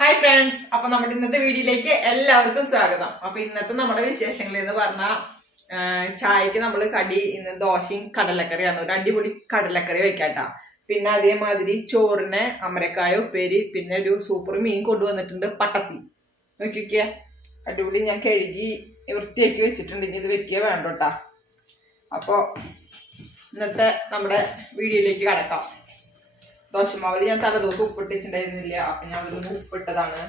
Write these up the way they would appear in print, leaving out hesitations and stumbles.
Hi friends, അപ്പൊ നമ്മുടെ ഇന്നത്തെ വീഡിയോയിലേക്ക് എല്ലാവർക്കും സ്വാഗതം. അപ്പൊ ഇന്നത്തെ നമ്മുടെ വിശേഷങ്ങൾ എന്ന് പറഞ്ഞാൽ ചായക്ക് നമ്മൾ കടി ഇന്ന് ദോശയും കടലക്കറിയാണ്. ഒരു അടിപൊളി കടലക്കറി വെക്കാട്ടാ. പിന്നെ അതേമാതിരി ചോറിന് അമരക്കായ ഉപ്പേരി, പിന്നെ ഒരു സൂപ്പർ മീൻ കൊണ്ടുവന്നിട്ടുണ്ട്, പട്ടത്തി. നോക്കിയൊക്കെ അടിപൊളി. ഞാൻ കഴുകി വൃത്തിയാക്കി വെച്ചിട്ടുണ്ട്. ഇനി ഇത് വെക്കുക വേണ്ടോട്ടാ. അപ്പോൾ ഇന്നത്തെ നമ്മുടെ വീഡിയോയിലേക്ക് കടക്കാം. ദോശമാവിൽ ഞാൻ തലേദിവസം ഉപ്പിട്ട് വെച്ചിട്ടുണ്ടായിരുന്നില്ല, അപ്പൊ ഞാൻ അതൊന്ന് ഉപ്പിട്ടതാണ്.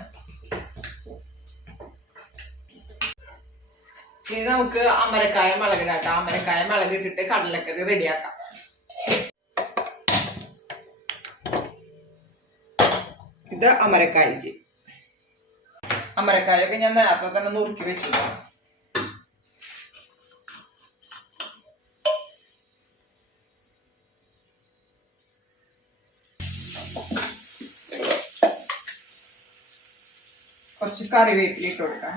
ഇനി നമുക്ക് അമരക്കായ മുളകിടാട്ടോ. അമരക്കായ മുളകിട്ടിട്ട് കടലക്കറി റെഡിയാക്കാം. ഇത് അമരക്കായ്ക്ക്. അമരക്കായൊക്കെ ഞാൻ നേരത്തെ തന്നെ നുറുക്കി വെച്ചിട്ടുണ്ട്. കുറച്ച് കറിവേപ്പില ഇട്ട് കൊടുക്കാം.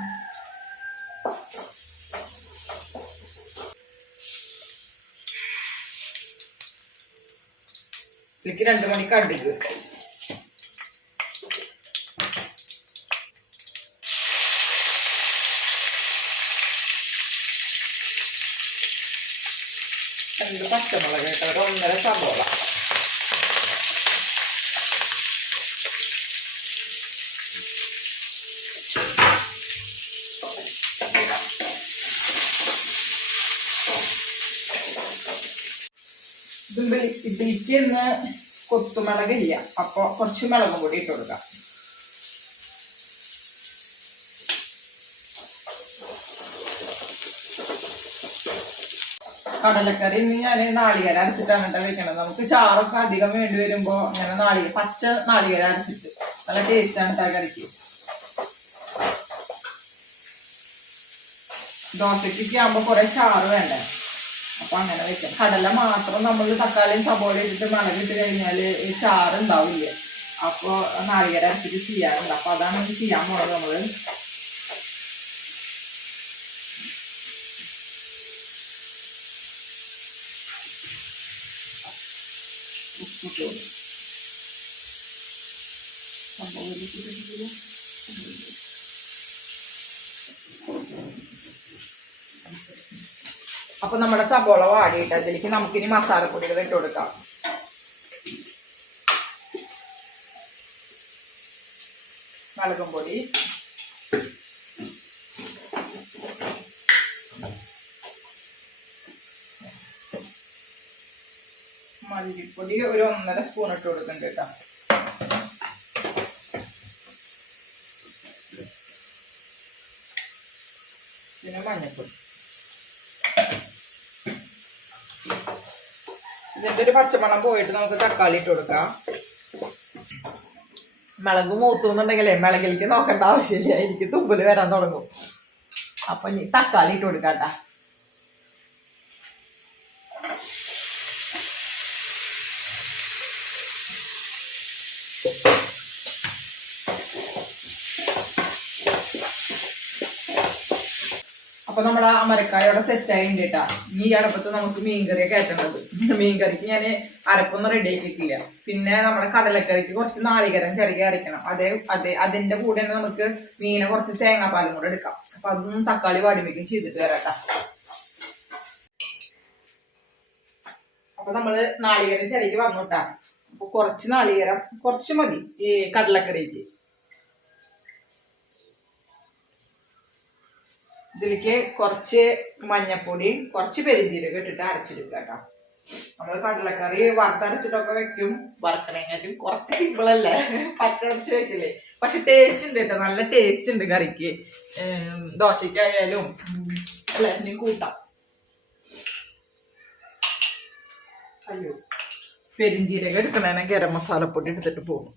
ഇതിലേക്ക് 2 മണി കടുക്, രണ്ട് പച്ചമുളക്, 1.5 സവോള, ഇതിലേക്ക് ഇന്ന് കൊത്തുമുളകില്ല, അപ്പൊ കുറച്ച് മുളകും പൊടി ഇട്ട് കൊടുക്കാം. കടലക്കറി ഇന്ന് ഞാൻ നാളികേരം അരച്ചിട്ടാണ് കേട്ടോ വെക്കണത്. നമുക്ക് ചാറൊക്കെ അധികം വേണ്ടി വരുമ്പോ അങ്ങനെ പച്ച നാളികേരം അരച്ചിട്ട് നല്ല ടേസ്റ്റ് ആണ് കേട്ടോ കറിക്ക്. ദോശക്കൊക്കെ ആകുമ്പോ കുറെ ചാറ് വേണ്ടേ, അപ്പൊ അങ്ങനെ വെക്കാം. കടല മാത്രം നമ്മൾ തക്കാളിയും സബോള ഇട്ടിട്ട് മുളകിട്ട് കഴിഞ്ഞാല് ഈ ചാറ് ഉണ്ടാവില്ല. അപ്പൊ നാളികേരം അരച്ചിട്ട് ചെയ്യാറുണ്ട്. അപ്പൊ അതാണ് നമുക്ക് ചെയ്യാൻ പോണത്. നമ്മള് ഉപ്പിട്ടു അപ്പൊ നമ്മുടെ സബോള വാടിയിട്ട് അതിലേക്ക് നമുക്കിനി മസാലപ്പൊടികൾ ഇട്ട് കൊടുക്കാം. മുളകും പൊടി, മല്ലിപ്പൊടി ഒരു 1.5 സ്പൂൺ ഇട്ട് കൊടുക്കുന്നുണ്ട് കേട്ടോ. പിന്നെ മഞ്ഞൾപ്പൊടി. ഇതിന്റെ ഒരു പച്ചമണം പോയിട്ട് നമുക്ക് തക്കാളി ഇട്ട് കൊടുക്കാം. മുളക് മൂത്തുന്നുണ്ടെങ്കിലേ മുളകിലേക്ക് നോക്കേണ്ട ആവശ്യമില്ല, എനിക്ക് തുമ്പല് വരാൻ തുടങ്ങും. അപ്പൊ ഇനി തക്കാളി ഇട്ട് കൊടുക്കാട്ടാ. അപ്പൊ നമ്മുടെ അമരക്കായോടെ സെറ്റായി കേട്ടാ. ഈ അടപ്പത്ത് നമുക്ക് മീൻകറിയെ കയറ്റേണ്ടത്. മീൻകറിക്ക് ഞാൻ അരപ്പൊന്നും റെഡി ആക്കിയിട്ടില്ല. പിന്നെ നമ്മുടെ കടലക്കറിക്ക് കുറച്ച് നാളികേരം ചെറുകി അരയ്ക്കണം. അതിന്റെ കൂടെ തന്നെ നമുക്ക് മീനെ കുറച്ച് തേങ്ങാപ്പാലും കൂടെ എടുക്കാം. അപ്പൊ അതൊന്നും തക്കാളി വാടിമേക്കും ചെയ്തിട്ട് വരാട്ടാ. അപ്പൊ നമ്മള് നാളികേരം ചെറുകി വന്നോട്ടാ. അപ്പൊ കുറച്ച് നാളികേരം കുറച്ച് മതി ഈ കടലക്കറിക്ക്. ഇതിലേക്ക് കുറച്ച് മഞ്ഞപ്പൊടി, കുറച്ച് പെരുംജീരകം ഇട്ടിട്ട് അരച്ചെടുക്കുക കേട്ടോ. നമ്മള് കടലക്കറി വറുത്തരച്ചിട്ടൊക്കെ വെക്കും. വറുക്കണേക്കാട്ടും കുറച്ച് സിമ്പിൾ അല്ലേ, പച്ചരച്ച് വെക്കില്ലേ. പക്ഷെ ടേസ്റ്റ് ഉണ്ട് കേട്ടോ, നല്ല ടേസ്റ്റ് ഉണ്ട് കറിക്ക്. ദോശക്കായാലും എല്ലാത്തിനും കൂട്ടാം. അയ്യോ, പെരുംജീരകം എടുക്കണേനെ ഗരം മസാലപ്പൊടി എടുത്തിട്ട് പോകും.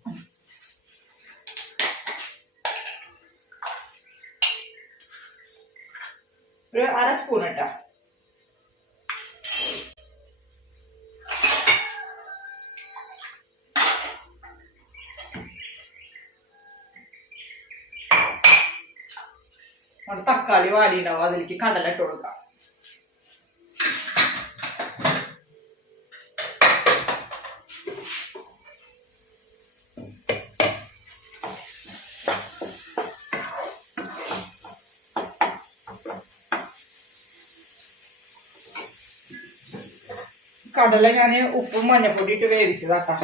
ഒരു 1/2 സ്പൂൺ ഇട്ടാ. തക്കാളി വാടിണ്ടാവും, അതിലേക്ക് കടല ഇട്ട് കൊടുക്കാം. കടല ഞാൻ ഉപ്പും മഞ്ഞപ്പൊടി ഇട്ട് വേവിച്ചതാട്ടാ.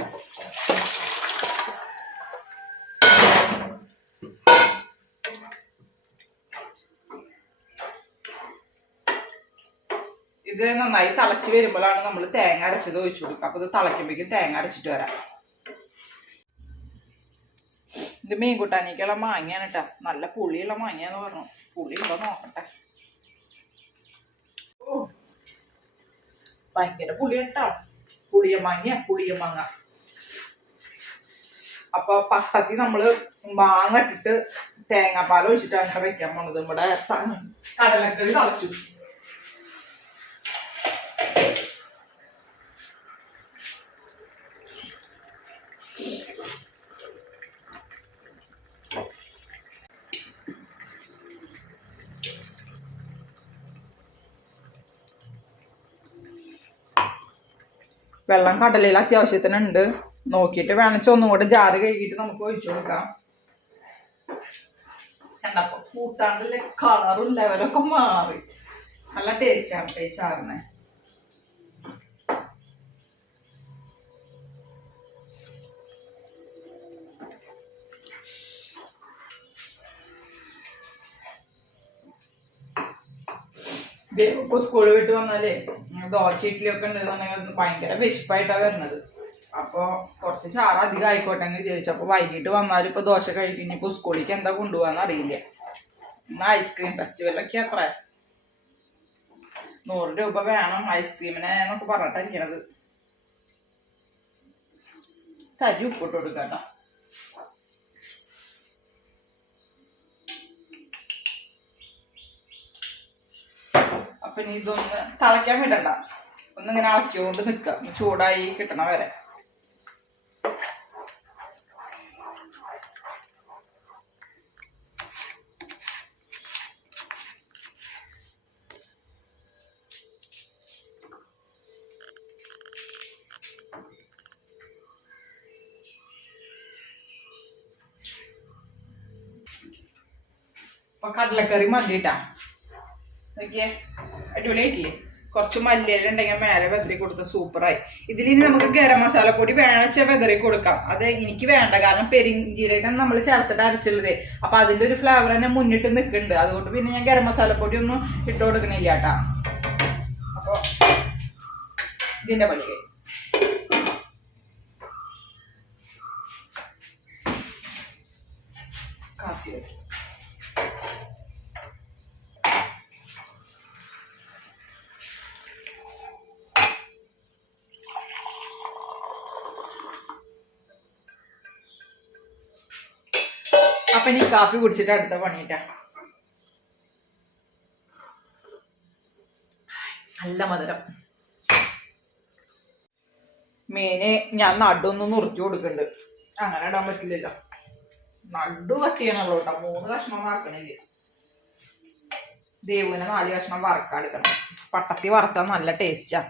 ഇത് നന്നായി തിളച്ച് വരുമ്പോഴാണ് നമ്മൾ തേങ്ങ അരച്ചത് ഒഴിച്ചു കൊടുക്കുക. അപ്പൊ ഇത് തിളയ്ക്കുമ്പോഴേക്കും തേങ്ങ അരച്ചിട്ട് വരാം. ഇത് മീൻ കൂട്ടാനേക്കുള്ള മാങ്ങയാണ് കേട്ടാ. നല്ല പുളിയുള്ള മാങ്ങയാന്ന് പറഞ്ഞു. പുളി ഉണ്ടോ നോക്കട്ടെ. ഓ ഭയങ്കര പുളി കേട്ടാ. പുളിയ മാങ്ങ. അപ്പൊ പട്ടത്തി നമ്മള് മാങ്ങ ഇട്ടിട്ട് തേങ്ങാപ്പാൽ ഒഴിച്ചിട്ടാണ് വെക്കാൻ പോണത്. ഇവിടെ കടലക്കറി തിളച്ചു. വെള്ളം കടലയിൽ അത്യാവശ്യത്തിനുണ്ട്. നോക്കിയിട്ട് വേണമെച്ച ഒന്നും കൂടെ ജാറ് കഴുകിയിട്ട് നമുക്ക് ഒഴിച്ചു കൊടുക്കാം. കണ്ടപ്പോ കൂട്ടാണ്ടില്ലേ കളറും ലെവലൊക്കെ മാറി. നല്ല ടേസ്റ്റ് ആണ് ഈ ചാറിന്. ഇപ്പൊ സ്കൂളിൽ വിട്ട് വന്നാലേ ദോശ ഇഡ്ഡലിയൊക്കെ ഉണ്ടെന്നുണ്ടെങ്കിൽ ഭയങ്കര വിശപ്പായിട്ടാ വരുന്നത്. അപ്പൊ കുറച്ച് ചാറ് അധികം ആയിക്കോട്ടെ എന്ന് വിചാരിച്ചു. അപ്പൊ വൈകിട്ട് വന്നാലും ഇപ്പൊ ദോശ കഴിക്കുന്നപ്പോ സ്കൂളിലേക്ക് എന്താ കൊണ്ടുപോകാന്ന് അറിയില്ല. ഇന്ന് ഐസ്ക്രീം ഫെസ്റ്റിവലൊക്കെ അത്ര 100 രൂപ വേണം ഐസ്ക്രീമിനെ എന്നൊക്കെ പറഞ്ഞിട്ടിരിക്കണത്. തരി ഉപ്പിട്ട് കൊടുക്കാട്ടോ. അപ്പൊ ഇനി ഇതൊന്ന് തിളയ്ക്കാൻ വിടണ്ട. ഒന്നിങ്ങനെ ഇളക്കിയോണ്ട് നിൽക്കുക. ചൂടായി കിട്ടണ വരെ. അപ്പൊ കടലക്കറി മതിട്ടാ. നോക്കിയേ അടിപൊളിയായിട്ടില്ലേ. കുറച്ച് മല്ലിയില ഉണ്ടെങ്കിൽ മേലെ വെതറി കൊടുത്ത സൂപ്പറായി. ഇതിലിനി നമുക്ക് ഗരം മസാലപ്പൊടി വേണച്ച വെതറി കൊടുക്കാം. അത് എനിക്ക് വേണ്ട, കാരണം പെരിഞ്ജീരകം നമ്മൾ ചേർത്തിട്ട് അരച്ചുള്ളതേ. അപ്പൊ അതിന്റെ ഒരു ഫ്ലേവർ തന്നെ മുന്നിട്ട് നിൽക്കുന്നുണ്ട്. അതുകൊണ്ട് പിന്നെ ഞാൻ ഗരം മസാലപ്പൊടി ഒന്നും ഇട്ട് കൊടുക്കണില്ല കേട്ടാ. അപ്പൊ ഇതിന്റെ പള്ളി കാപ്പി അപ്പൊ ഇനി കാപ്പി കുടിച്ചിട്ട് അടുത്ത പണിയിട്ടാ. നല്ല മധുരം. മീന് ഞാൻ നടുവൊന്നും നുറുക്കി കൊടുക്കുന്നുണ്ട്. അങ്ങനെ ഇടാൻ പറ്റില്ലല്ലോ. നടു കട്ട് ചെയ്യണല്ലോ കേട്ടോ. 3 കഷ്ണം വറക്കണില്ല. ദേവുവിനെ 4 കഷ്ണം വറക്കാടുക്കണം. പട്ടത്തി വറുത്താൽ നല്ല ടേസ്റ്റാ.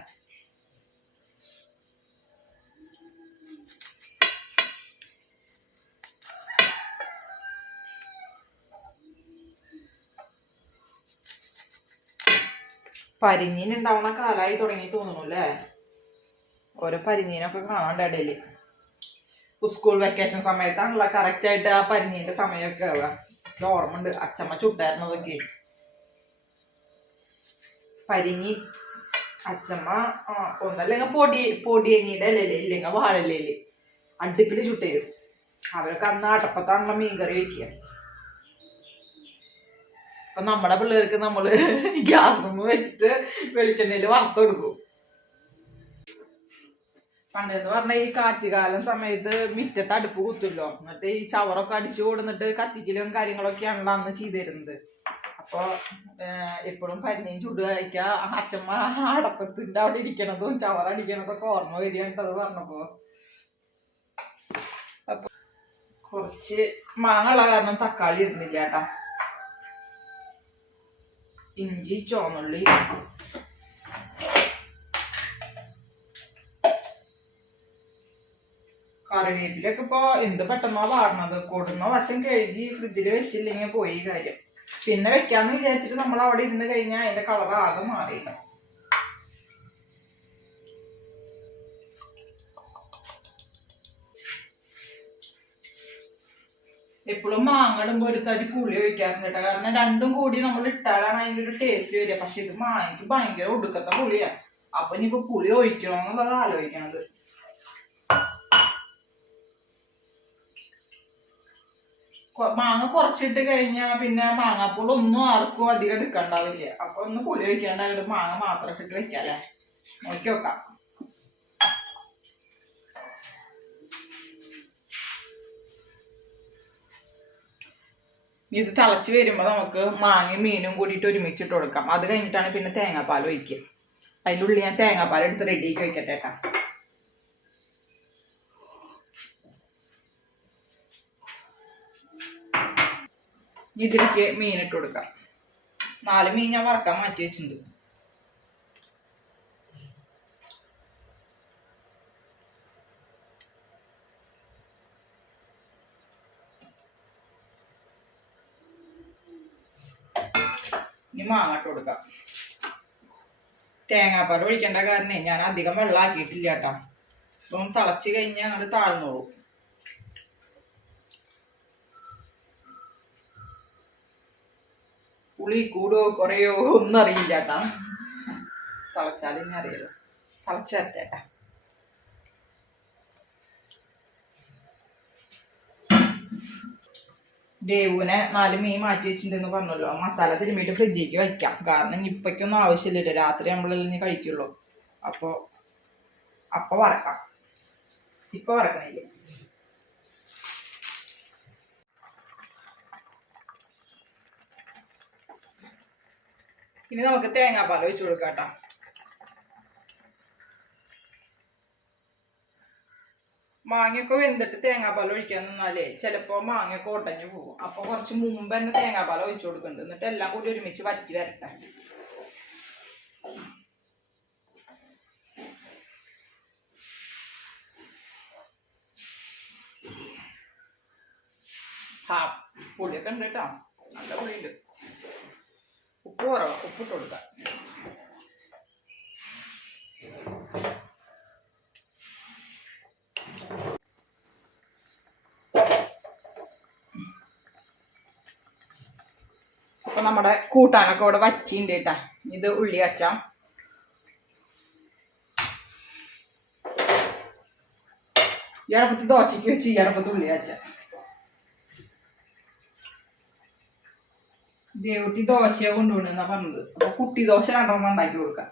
പരിഞ്ഞീനുണ്ടാവണ കാലായി തുടങ്ങി തോന്നുന്നു അല്ലേ. ഓരോ പരിഞ്ഞീനൊക്കെ കാണാണ്ട് ഇടയില്. സ്കൂൾ വെക്കേഷൻ സമയത്താണല്ലോ കറക്റ്റ് ആയിട്ട് ആ പരിഞ്ഞീന്റെ സമയമൊക്കെ ആവുക. ഓർമ്മ ഉണ്ട് അച്ചമ്മ ചുട്ടായിരുന്നതൊക്കെ. പരിഞ്ഞി അച്ചമ്മ ഒന്നല്ലെങ്കിൽ പൊടിയഞ്ഞിയുടെ ഇലയില് ഇല്ലെങ്കിൽ വാഴയിലയില് അടുപ്പില് ചുട്ടേരും. അവരൊക്കെ അന്ന് അടപ്പത്താണല്ലോ മീൻകറി വയ്ക്കുക. അപ്പൊ നമ്മുടെ പിള്ളേർക്ക് നമ്മള് ഗ്യാസ് വെച്ചിട്ട് വെളിച്ചെണ്ണയിൽ വറുത്ത് കൊടുക്കും. പണ്ടെന്ന് പറഞ്ഞാൽ ഈ കാറ്റുകാലം സമയത്ത് മുറ്റത്ത് അടുപ്പ് കുത്തുമല്ലോ. എന്നിട്ട് ഈ ചവറൊക്കെ അടിച്ചു കൊടുന്നിട്ട് കത്തിക്കലും കാര്യങ്ങളൊക്കെയാണല്ലോ അന്ന് ചെയ്തിരുന്നത്. അപ്പൊ എപ്പോഴും പരിഞ്ഞയും ചുട് കഴിക്ക. അച്ഛമ്മ അടപ്പത്തിന്റെ അവിടെ ഇരിക്കണതും ചവറടിക്കണതൊക്കെ ഓർമ്മ വരികയായിട്ടത് പറഞ്ഞപ്പോ. അപ്പൊ കുറച്ച് മാങ്ങ ഉള്ള കാരണം തക്കാളി ഇടുന്നില്ല കേട്ടാ. ഇഞ്ചി, ചുവന്നുള്ളി, കറിവേപ്പിലൊക്കെ ഇപ്പൊ എന്ത് പെട്ടെന്നാ വാടണത്. കൊടുന്ന വശം കഴുകി ഫ്രിഡ്ജിൽ വെച്ചില്ലെങ്കിൽ പോയി കാര്യം. പിന്നെ വെക്കാന്ന് വിചാരിച്ചിട്ട് നമ്മൾ അവിടെ ഇരുന്ന് കഴിഞ്ഞാൽ അതിന്റെ കളർ ആകെ മാറിയില്ല. എപ്പോഴും മാങ്ങ ഇടുമ്പോ ഒരു തരി പുളി ഒഴിക്കാറുണ്ട് കേട്ടോ. കാരണം രണ്ടും കൂടി നമ്മൾ ഇട്ടാലാണ് അതിൻ്റെ ഒരു ടേസ്റ്റ് വരിക. പക്ഷെ ഇത് മാങ്ങയ്ക്ക് ഭയങ്കര ഒടുക്കത്തെ പുളിയാ. അപ്പൊ ഇനിയിപ്പോ പുളി ഒഴിക്കണോ എന്നുള്ളത് ആലോചിക്കണത്. മാങ്ങ കുറച്ചിട്ട് കഴിഞ്ഞാൽ പിന്നെ മാങ്ങാപ്പൂൾ ഒന്നും ആർക്കും അധികം എടുക്കണ്ടാവില്ല. അപ്പൊ ഒന്ന് പുളി ഒഴിക്കാണ്ടായിട്ട് മാങ്ങ മാത്രം ഇട്ടിട്ട് വെക്കാല്ലേ. നോക്കി നോക്കാം. ഇത് തിളച്ച് വരുമ്പോൾ നമുക്ക് മാങ്ങയും മീനും കൂടിയിട്ട് ഒരുമിച്ചിട്ട് കൊടുക്കാം. അത് കഴിഞ്ഞിട്ടാണ് പിന്നെ തേങ്ങാപ്പാൽ ഒഴിക്കുക. അതിൻ്റെ ഉള്ളിൽ ഞാൻ തേങ്ങാപ്പാൽ എടുത്ത് റെഡിയാക്കി വെക്കട്ടെ കേട്ടോ. ഇതിലേക്ക് മീനിട്ട് കൊടുക്കാം. 4 മീൻ ഞാൻ വറക്കാൻ മാറ്റി വെച്ചിട്ടുണ്ട്. ഇനി മാങ്ങട്ട് കൊടുക്കാം. തേങ്ങാപ്പാൽ ഒഴിക്കേണ്ട കാരണേ ഞാൻ അധികം വെള്ളം ആക്കിയിട്ടില്ല കേട്ടോ. അപ്പം തിളച്ച് കഴിഞ്ഞാൽ അങ്ങോട്ട് താഴ്ന്നോളൂ. പുളി കൂടോ കുറയോ ഒന്നും അറിയില്ല കേട്ടാ. തിളച്ചാലിന്നെ അറിയല്ലോ. തിളച്ച് വരട്ടേട്ടാ. ദേവുവിനെ 4 മീൻ മാറ്റി വെച്ചിട്ടുണ്ടെന്ന് പറഞ്ഞല്ലോ. മസാല തിരുമ്മിയിട്ട് ഫ്രിഡ്ജിലേക്ക് വയ്ക്കാം. കാരണം ഇപ്പൊക്കൊന്നും ആവശ്യമില്ല. രാത്രി നമ്മളെല്ലാം കഴിക്കുള്ളൂ. അപ്പൊ വറക്കാം. ഇപ്പൊ വറക്കണില്ല. ഇനി നമുക്ക് തേങ്ങാപ്പാൽ ഒഴിച്ചു കൊടുക്കാം കേട്ടോ. മാങ്ങയൊക്കെ വെന്തിട്ട് തേങ്ങാപ്പാൽ ഒഴിക്കാൻ നിന്നാലേ ചിലപ്പോ മാങ്ങയൊക്കെ ഒടഞ്ഞു പോകും. അപ്പൊ കുറച്ച് മുമ്പ് തന്നെ തേങ്ങാപ്പാൽ ഒഴിച്ചു കൊടുക്കുന്നുണ്ട്. എന്നിട്ട് എല്ലാം കൂടി ഒരുമിച്ച് വറ്റി വരട്ടെ. പുളിയൊക്കെ ഉണ്ട് കേട്ടോ. നല്ല പുളിയുണ്ട്. ഉപ്പ് കുറവാ. ഉപ്പിട്ട് കൊടുക്കാം. അപ്പൊ നമ്മുടെ കൂട്ടാനൊക്കെ ഇവിടെ വച്ചിണ്ട് കേട്ടാ. ഇത് ഉള്ളി അച്ചാ. ഈ അടുപ്പത്ത് ദോശയ്ക്ക് വെച്ച് ഈ അടുപ്പത്ത് ഉള്ളി അച്ച. ദേവുട്ടി ദോശയെ കൊണ്ടുപോണെന്നാ പറഞ്ഞത്. അപ്പൊ കുട്ടി ദോശ 2 ഉണ്ടാക്കി കൊടുക്കാം.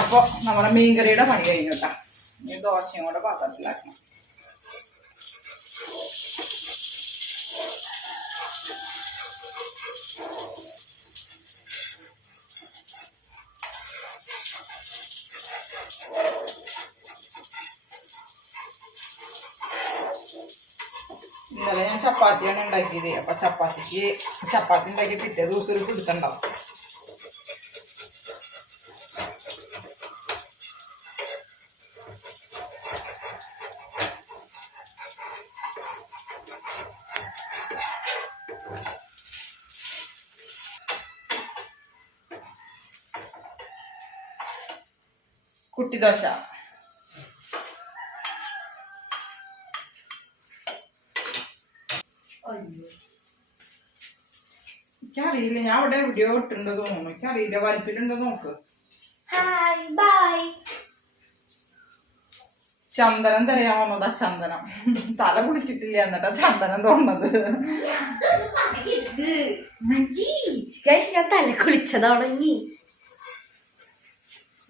അപ്പോൾ നമ്മുടെ മീൻകറിയുടെ പണി കഴിഞ്ഞു കേട്ടോ. ഇനി ദോശയും കൂടെ പാത്രത്തിലാക്കണം. ഇന്നലെ ഞാൻ ചപ്പാത്തിയാണ് ഉണ്ടാക്കിയത്. അപ്പൊ ചപ്പാത്തി ഉണ്ടാക്കി പിറ്റേ ദിവസം ഒരു പിടുത്തുണ്ടാവും. കുട്ടി ദോശ. എനിക്കറിയില്ല, ഞാൻ അവിടെ എവിടെയോ ഇട്ടുണ്ടോ തോന്നുന്നു. എനിക്കറിയില്ല, വലിപ്പിലുണ്ടോ നോക്ക്. ചന്ദനം തരയാൻ വന്നതാ. ചന്ദനം തല കുടിച്ചിട്ടില്ല, എന്നിട്ടാ ചന്ദനം തോന്നുന്നത്. ഞാൻ തല കുളിച്ചതുടങ്ങി.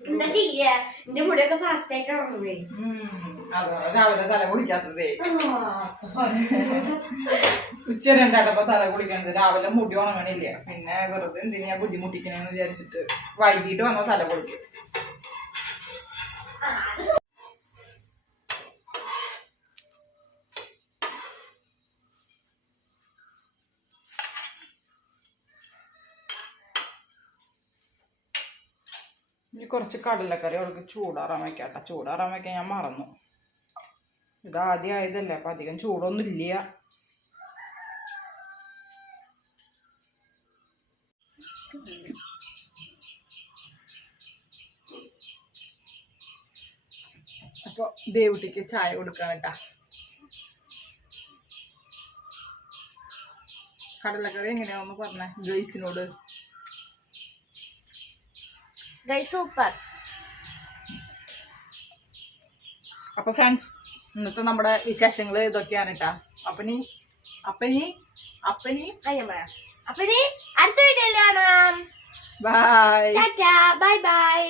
എന്താ ചെയ്യാ, എന്റെ മുടിയൊക്കെ ഫാസ്റ്റ് ആയിട്ട് ഉണങ്ങുവേ. രാവിലെ തല കുളിക്കാത്തതേ. ഉച്ച രണ്ടാട്ടപ്പോ തല കുളിക്കണത്, രാവിലെ മുടി ഉണങ്ങണില്ല. പിന്നെ വെറുതെ എന്തിനാ ബുദ്ധിമുട്ടിക്കണേന്ന് വിചാരിച്ചിട്ട് വൈകിട്ട് വന്ന തല കുളിക്കും. ഇനി കുറച്ച് കടലക്കറി അവൾക്ക് ചൂടാറാൻ വയ്ക്കാട്ട. ചൂടാറാൻ വയ്ക്കാൻ ഞാൻ മറന്നു. ഇതാദ്യം ആയതല്ലേ, അപ്പൊ അധികം ചൂടൊന്നും ഇല്ല. അപ്പൊ ദേവുട്ടിക്ക് ചായ കൊടുക്കാൻ കേട്ടാ. കടലക്കറി എങ്ങനെയാന്ന് പറഞ്ഞേ ഗൈസിനോട്. സൂപ്പർ. അപ്പൊ ഫ്രണ്ട്സ്, ഇന്നത്തെ നമ്മുടെ വിശേഷങ്ങള് ഇതൊക്കെയാണ് കേട്ടാ. അപ്പനി അടുത്ത വീഡിയോയിൽ കാണാം. Bye bye bye.